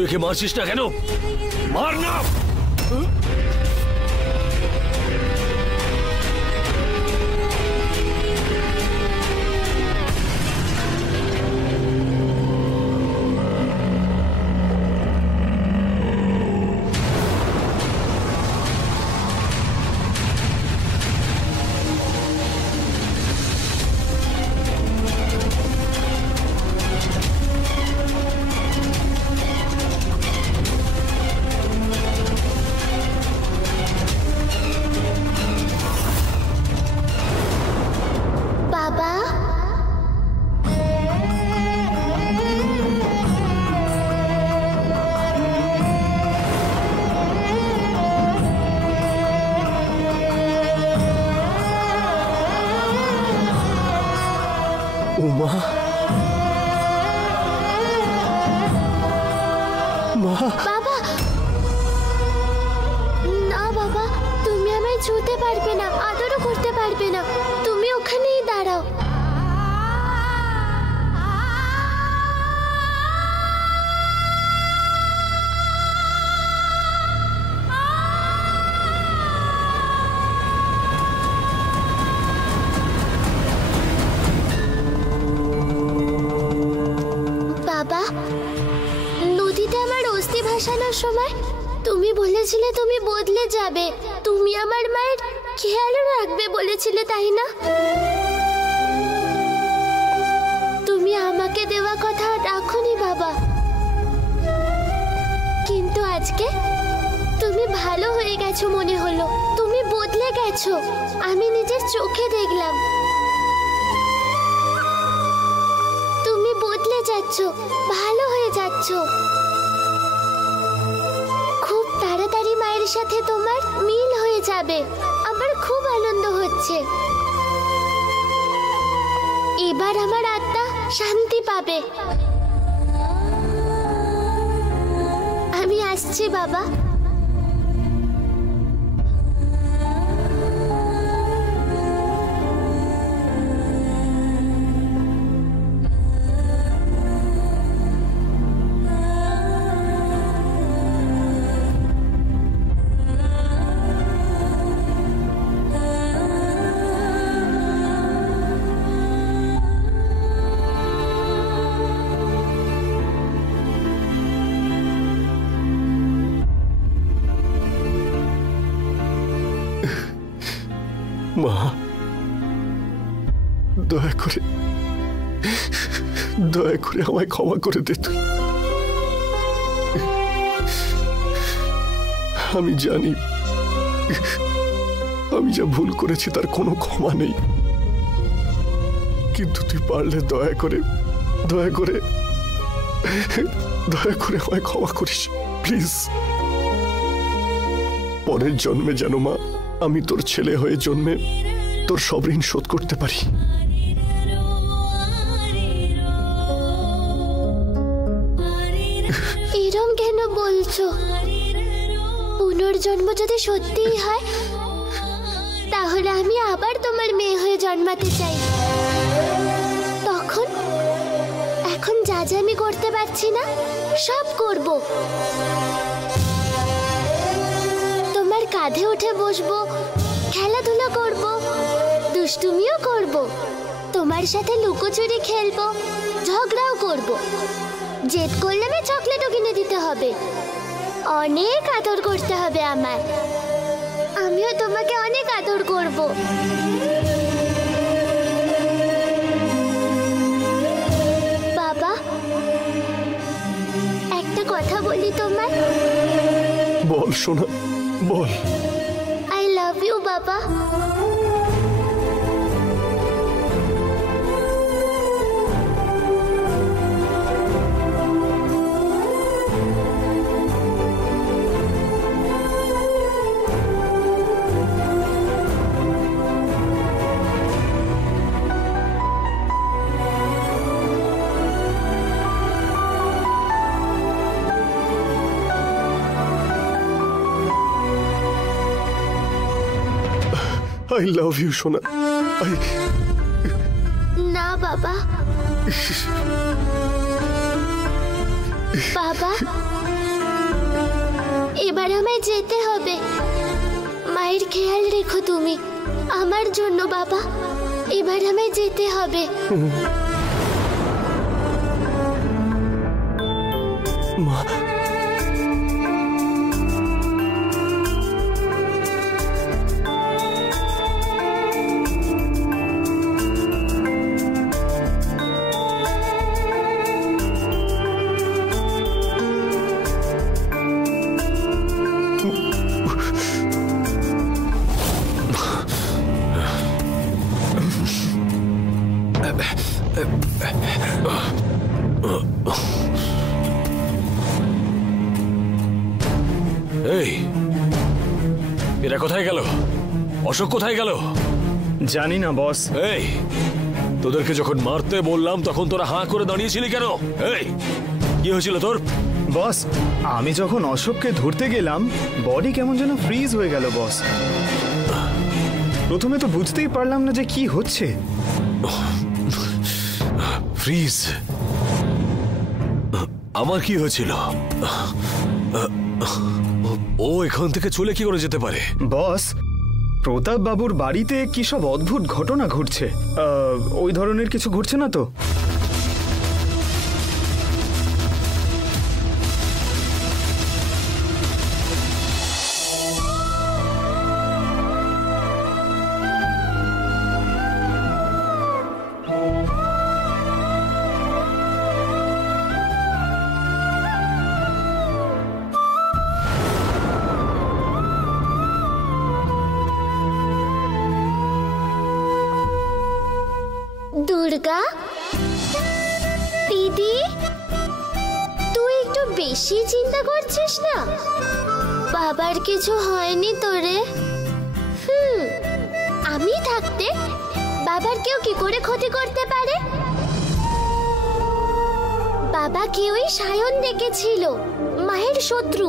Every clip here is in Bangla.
তুই মারছিস না কেন? মার না। উমা, মা। বাবা, না বাবা, তুমি আমায় ছুঁতে পারবে না, আদরও করতে পারবে না। তুমি ওখানেই দাঁড়াও। বাবা, নদীতে আমার অস্থি ভাসানোর সময় তুমি বলেছিলে তুমি বদলে যাবে, তুমি আমার মায়ের খেয়াল রাখবে বলেছিলে, তাই না? তুমি আমাকে দেওয়া কথা রাখোনি বাবা, কিন্তু আজকে তুমি ভালো হয়ে গেছো মনে হলো, তুমি বদলে গেছো, আমি নিজের চোখে দেখলাম। বদলে যাচ্ছ, ভালো হয়ে যাচ্ছ। খুব তাড়াতাড়ি মায়ের সাথে তোমার মিল হয়ে যাবে, আমার খুব আনন্দ হচ্ছে। এবার আমার আত্মা শান্তি পাবে। আমি আসছি বাবা। মা, দয়া করে আমায় ক্ষমা করে দে তুই। আমি জানি আমি যা ভুল করেছি তার কোনো ক্ষমা নেই, কিন্তু তুই পারলে দয়া করে আমায় ক্ষমা করিস প্লিজ। পরের জন্মে যেন মা আমি তোর ছেলে হয়ে জন্মে তোর সব ঋণ শোধ করতে পারি। এরম কেন বলছো? পুনর্জন্ম যদি সত্যিই হয় তাহলে আমি আবার তোমার মেয়ে হয়ে জন্মাতে চাই। তখন এখন যা যা আমি করতে পারছি না সব করব। তোমার কাঁধে উঠে বসবো, খেলাধুলা করব, দুষ্টুমিও করব, তোমার সাথে লুকোচুরি খেলবো, ঝগড়াও করব। জেদ করলে আমি চকলেটও কিনে দিতে হবে। অনেক আদর করতে হবে আমার। আমিও তোমাকে অনেক আদর করব। বাবা, একটা কথা বলি তোমার। বল সোনা, বল। আই লাভ ইউ বাবা। I love you, সোনা। না বাবা। বাবা, আমায় যেতে হবে। মায়ের খেয়াল রেখো তুমি আমার জন্য বাবা। এবার আমায় যেতে হবে। মা, এই, এরা কোথায় গেল? অশোক কোথায় গেল? জানি না বস। এই, তোদেরকে যখন মারতে বললাম তখন তোরা হাঁ করে দাঁড়িয়েছিলি কেন? এই, কি হয়েছিল তোর? বস, আমি যখন অশোককে ধরতে গেলাম বডি কেমন যেন ফ্রিজ হয়ে গেল বস। প্রথমে তো বুঝতেই পারলাম না যে কি হচ্ছে। ফ্রিজ? আমার কি হয়েছিল? ও এখান থেকে চলে কি করে যেতে পারে? বস, প্রতাপ বাবুর বাড়িতে কি সব অদ্ভুত ঘটনা ঘটছে। ওই ধরনের কিছু ঘটছে না তো? দুর্গা দিদি, তুই একটু বেশি চিন্তা করছিস না? বাবার কিছু হয়নি তোরে? আমি থাকতে বাবার কেউ কি করে ক্ষতি করতে পারে? বাবা কেউই সায়ন ডেকেছিল, মায়ের শত্রু।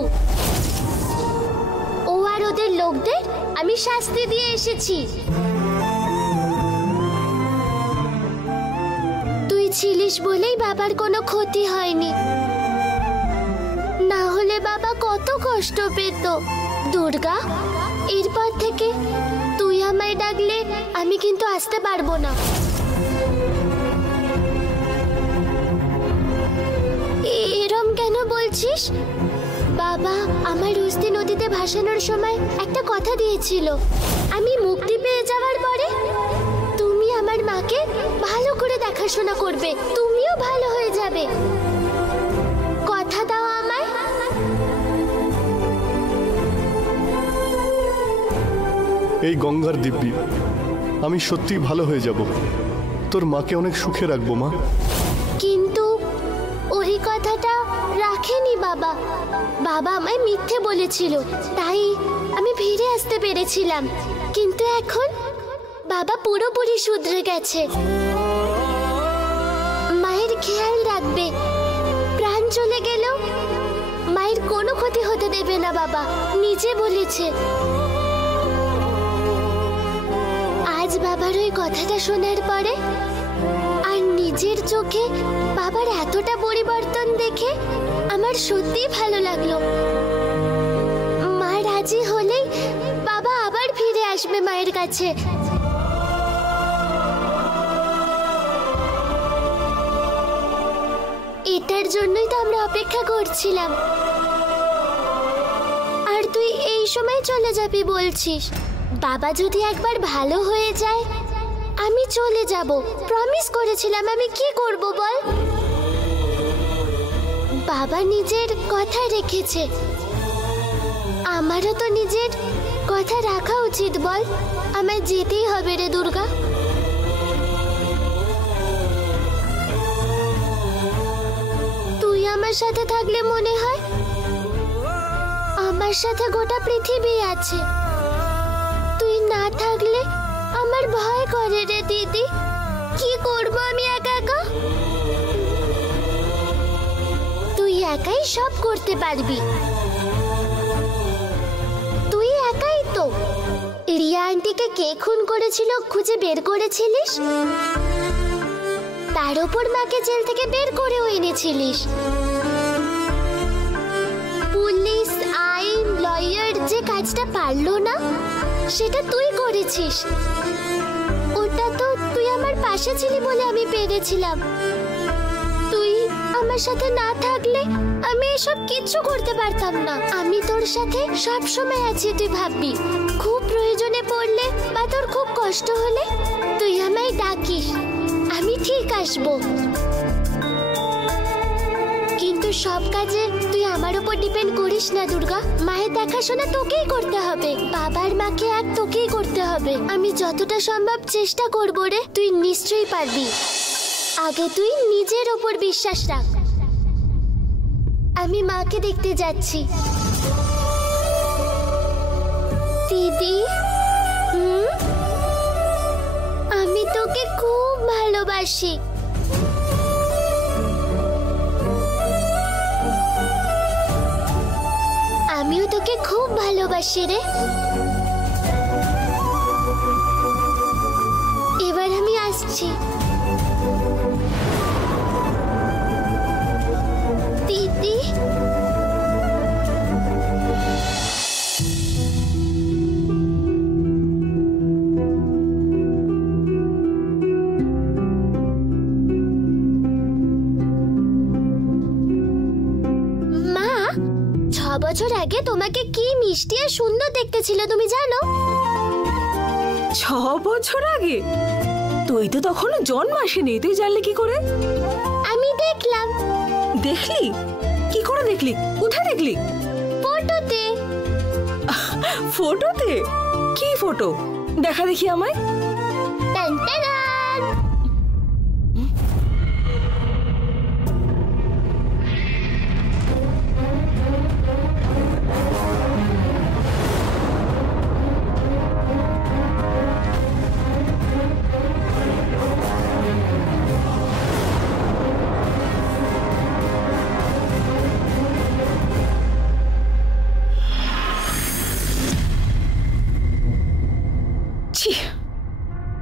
ও আর ওদের লোকদের আমি শাস্তি দিয়ে এসেছি। ছিলিস বলেই বাবার কোনো ক্ষতি হয়নি, না হলে বাবা কত কষ্ট পেত। দুর্গা, এরপর থেকে তুই আমায় ডাকলে আমি কিন্তু আসতে পারবো না। এরম কেন বলছিস? বাবা আমার অস্থি নদীতে ভাসানোর সময় একটা কথা দিয়েছিল, আমি মুক্তি পেয়ে যাওয়ার পরে তুমি আমার মাকে ভালো করে দেখাশোনা করবে, তুমিও ভালো হয়ে যাবে। কথা দাও আমায়। এই গঙ্গার দিব্যি, আমি সত্যি ভালো হয়ে যাব। তোর মাকে অনেক সুখে রাখবো মা। কিন্তু ওই কথাটা রাখেনি বাবা। বাবা আমায় মিথ্যে বলেছিল, তাই আমি ফিরে আসতে পেরেছিলাম। কিন্তু এখন বাবা পুরোপুরি শুধরে গেছে। মায়ের খেয়াল রাখবে, প্রাণ চলে গেলেও মায়ের কোনো ক্ষতি হতে দেবে না বাবা, নিজে বলেছে। আজ বাবার ওই কথাটা শোনার পরে আর নিজের চোখে বাবার এতটা পরিবর্তন দেখে আমার সত্যি ভালো লাগলো। মা রাজি হলেই বাবা আবার ফিরে আসবে মায়ের কাছে। এটার জন্যই তো আমরা অপেক্ষা করছিলাম। আর তুই এই সময় চলে যাবি বলছিস? বাবা যদি একবার ভালো হয়ে যায় আমি চলে যাব, প্রমিস করেছিলাম। আমি কি করব বল? বাবা নিজের কথা রেখেছে, আমারও তো নিজের কথা রাখা উচিত বল। আমায় যেতেই হবে রে দুর্গা। তুই আমার সাথে থাকলে মনে হয় আমার সাথে গোটা পৃথিবী আছে। তুই না থাকলে আমার ভয় করে রে দিদি। কি করব আমি একা একা? তুই একাই সব করতে পারবি। তুই একাই তো রিয়া আন্টিকে কে খুন করেছিল খুঁজে বের করেছিলিস, তার উপর মাকে জেল থেকে বের করেও এনেছিলিস। পুলিশ, আইন, লয়ার সেটা তুই করেছিস। ওটা তো তুই আমার পাশে ছিলি বলে আমি পেরেছিলাম। তুই আমার সাথে না থাকলে আমি এসব কিচ্ছু করতে পারতাম না। আমি তোর সাথে সব সময় আছি, তুই ভাববি। খুব প্রয়োজনে পড়লে বা তোর খুব কষ্ট হলে তুই আমায় ডাকিস, আমি ঠিক আসবো। কিন্তু সব কাজে তুই আমার উপর ডিপেন্ড করিস না দুর্গা। মায়ের দেখাশোনা তোকেই করতে হবে, বাবার মাকে আর তোকেই করতে হবে। আমি যতটা সম্ভব চেষ্টা করবো রে, তুই নিশ্চয়ই পারবি। আগে তুই নিজের ওপর বিশ্বাস রাখ। আমি মাকে দেখতে যাচ্ছি। দিদি, আমি তোকে খুব ভালোবাসি। আমিও তোকে খুব ভালোবাসি রে। এবার আমি আসছি। দিদি, মা 6 বছর আগে তোমাকে কি মিষ্টি আর সুন্দর দেখতে ছিল তুমি জানো? 6 বছর আগে? তুই তো তখনও জন্ম আসেনি, তুই জানলি কি করে? আমি দেখলাম। দেখলি? কি করে দেখলি? কোথায় দেখলি? ফটোতে। ফটোতে? কি ফটো? দেখা দেখি আমায়। টানটানান।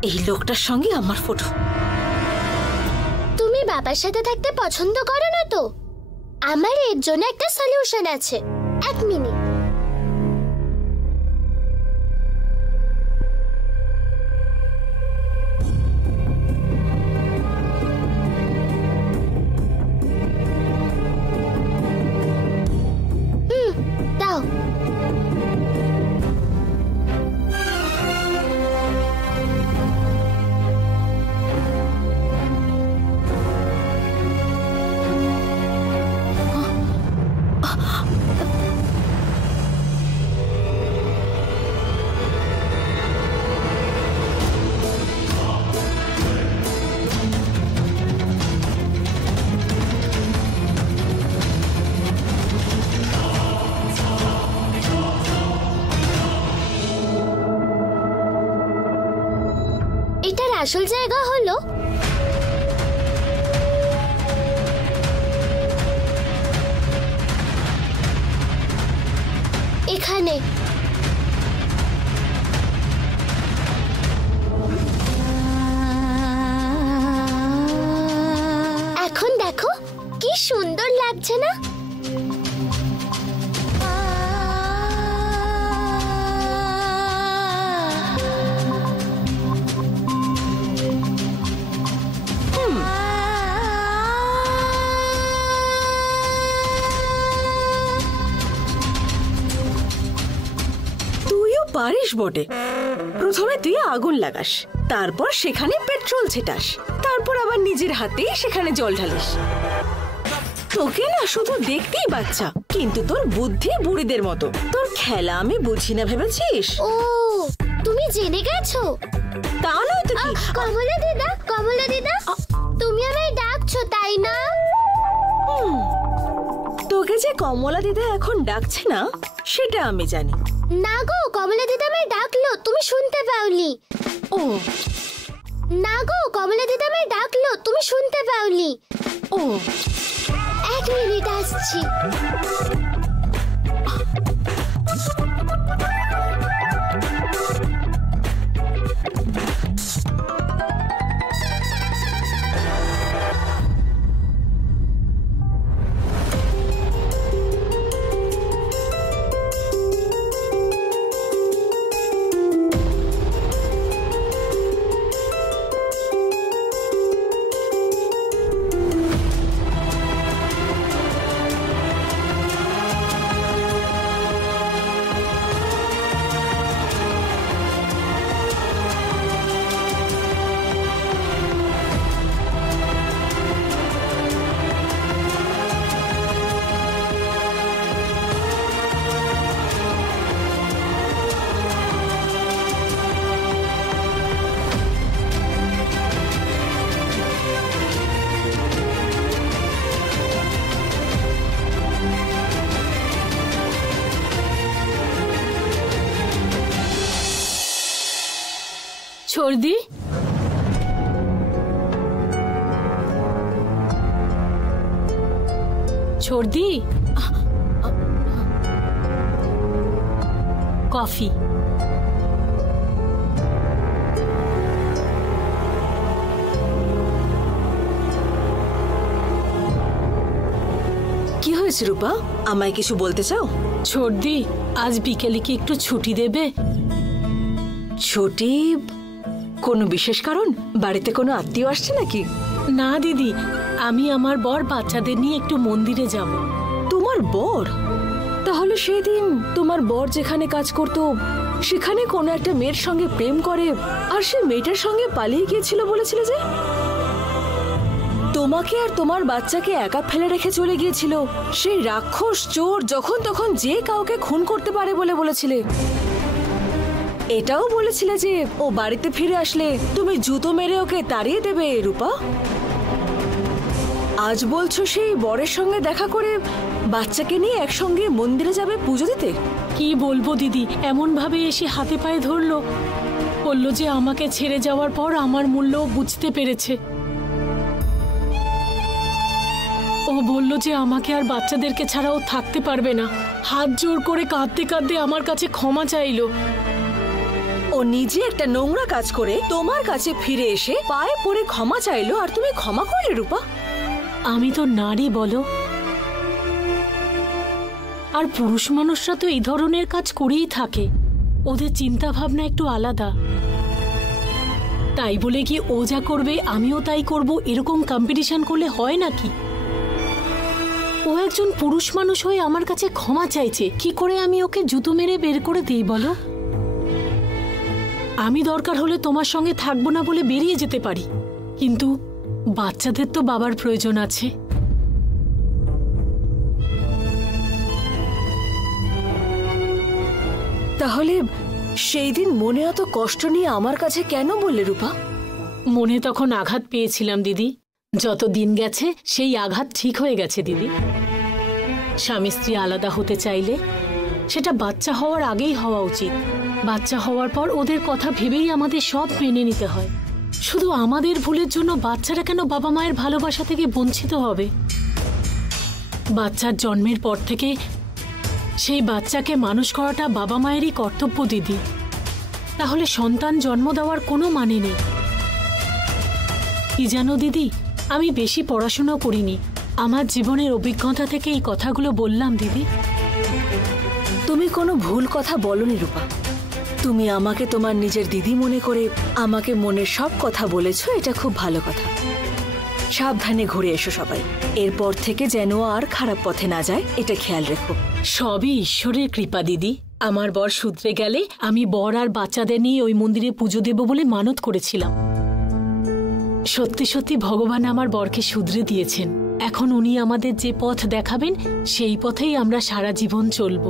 এই লোকটার সঙ্গে আমার ফটো। তুমি বাবার সাথে থাকতে পছন্দ করো না তো? আমার এর জন্য একটা সলিউশন আছে। 1 মিনিট। দাও। এটার আসল জায়গা হলো এখানে। এখন দেখো কি সুন্দর লাগছে না? পারিস বটে। প্রথমে তুই আগুন লাগাস, তারপর সেখানে পেট্রোল ছেটাস, তারপর আবার নিজের হাতেই সেখানে জল ঢালিস। তোকে না শুধু দেখতেই বাচ্চা, কিন্তু তোর বুদ্ধি বুড়িদের মতো। তোর খেলা আমি বুঝি না ভেবেছিস? ও, তুমি জেনে গেছো? তা নয় তো কি? কমলা দিদা, কমলা দিদা, তুমি আমায় ডাকছো তাই না? তোকে যে কমলা দিদা এখন ডাকছে না সেটা আমি জানি। না গো, কমলা দিদা আমায় ডাকলো, তুমি শুনতে পাওনি? ও না গো, কমলা দিদা আমায় ডাকলো, তুমি শুনতে পাওনি? ও 1 মিনিট আসছি। ছর্দি, ছর্দি, কফি। কি হয়েছে রূপা, আমায় কিছু বলতে চাও? ছর্দি, আজ বিকেলে কি একটু ছুটি দেবে? ছুটি? কোনো বিশেষ কারণ? বাড়িতে কোনো আত্মীয় আসছে নাকি? না দিদি, আমি আমার বর বাচ্চাদের নিয়ে একটু মন্দিরে যাব। তোমার বর? তাহলে সেই দিন তোমার বর যেখানে কাজ করতো সেখানে কোনো একটা মেয়ের সঙ্গে প্রেম করে আর সে মেয়েটার সঙ্গে পালিয়ে গিয়েছিল বলেছিলে যে? তোমাকে আর তোমার বাচ্চাকে একা ফেলে রেখে চলে গিয়েছিল। সেই রাক্ষস চোর যখন তখন যে কাউকে খুন করতে পারে বলে বলেছিলে। এটাও বলেছিলে যে ও বাড়িতে ফিরে আসলে তুমি জুতো মেরে ওকে তাড়িয়ে দেবে রূপা। আজ বলছো সেই বরের সঙ্গে দেখা করে বাচ্চাকে নিয়ে একসঙ্গে মন্দিরে যাবে পুজো দিতে। কি বলবো দিদি, এমন ভাবে এসে হাতে পায়ে ধরলো, বললো যে আমাকে ছেড়ে যাওয়ার পর আমার মূল্য বুঝতে পেরেছে। ও বলল যে আমাকে আর বাচ্চাদেরকে ছাড়া ও থাকতে পারবে না। হাত জোর করে কাঁদতে কাঁদতে আমার কাছে ক্ষমা চাইলো। ও নিজে একটা নোংরা কাজ করে তোমার কাছে ফিরে এসে পায়ে পড়ে ক্ষমা চাইলো আর তুমি ক্ষমা করলে রূপা? আমি তো নারী বলো, আর পুরুষ মানুষরা তো এই ধরনের কাজ করেই থাকে। ওদের চিন্তা ভাবনা একটু আলাদা। তাই বলে কি ও যা করবে আমিও তাই করব, এরকম কম্পিটিশন করলে হয় নাকি? ও একজন পুরুষ মানুষ হয়ে আমার কাছে ক্ষমা চাইছে, কি করে আমি ওকে জুতো মেরে বের করে দিই বলো? আমি দরকার হলে তোমার সঙ্গে থাকবো না বলে বেরিয়ে যেতে পারি, কিন্তু বাচ্চাদের তো বাবার প্রয়োজন আছে। তাহলে সেই দিন মনে এত কষ্ট নিয়ে আমার কাছে কেন বললে রূপা? মনে তখন আঘাত পেয়েছিলাম দিদি। যত দিন গেছে সেই আঘাত ঠিক হয়ে গেছে দিদি। স্বামী স্ত্রী আলাদা হতে চাইলে সেটা বাচ্চা হওয়ার আগেই হওয়া উচিত। বাচ্চা হওয়ার পর ওদের কথা ভেবেই আমাদের সব মেনে নিতে হয়। শুধু আমাদের ভুলের জন্য বাচ্চারা কেন বাবা মায়ের ভালোবাসা থেকে বঞ্চিত হবে? বাচ্চার জন্মের পর থেকে সেই বাচ্চাকে মানুষ করাটা বাবা মায়েরই কর্তব্য দিদি। তাহলে সন্তান জন্ম দেওয়ার কোনো মানে নেই। কি জানো দিদি, আমি বেশি পড়াশোনা করিনি, আমার জীবনের অভিজ্ঞতা থেকে এই কথাগুলো বললাম দিদি। তুমি কোনো ভুল কথা বলনি রূপা। তুমি আমাকে তোমার নিজের দিদি মনে করে আমাকে মনের সব কথা বলেছো, এটা খুব ভালো কথা। সাবধানে ঘুরে এসো সবাই, এরপর থেকে যেন আর খারাপ পথে না যায় এটা খেয়াল রেখো। সবই ঈশ্বরের কৃপা দিদি। আমার বর শুধরে গেলে আমি বর আর বাচ্চাদের নিয়ে ওই মন্দিরে পুজো দেব বলে মানত করেছিলাম। সত্যি সত্যি ভগবান আমার বরকে শুধরে দিয়েছেন। এখন উনি আমাদের যে পথ দেখাবেন সেই পথেই আমরা সারা জীবন চলব।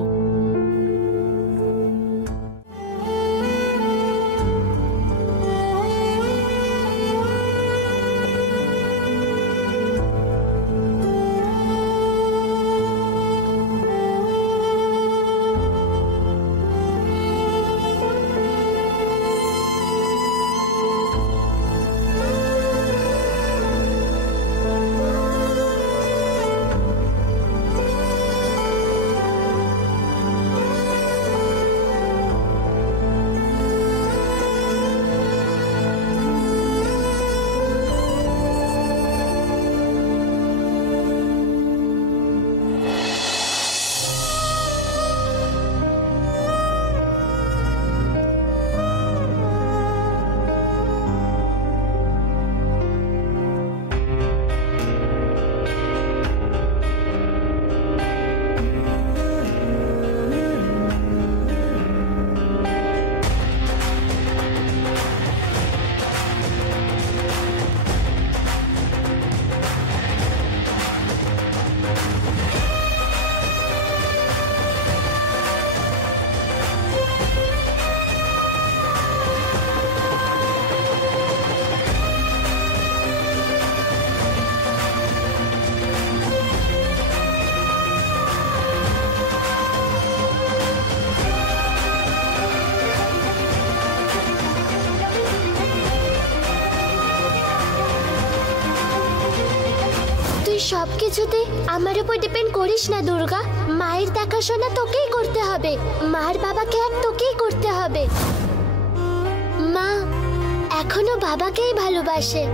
সবকিছুতে আমার উপর ডিপেন্ড করিস না দুর্গা। মায়ের দেখাশোনা তোকেই করতে হবে, মার বাবাকে এক তোকেই করতে হবে। মা এখনো বাবাকেই ভালোবাসে।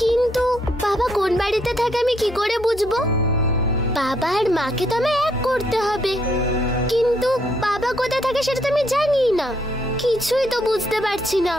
কিন্তু বাবা কোন বাড়িতে থাকে আমি কি করে বুঝবো? বাবা আর মাকে তো আমি এক করতে হবে, কিন্তু বাবা কোথায় থাকে সেটা তো আমি জানি না। কিছুই তো বুঝতে পারছি না।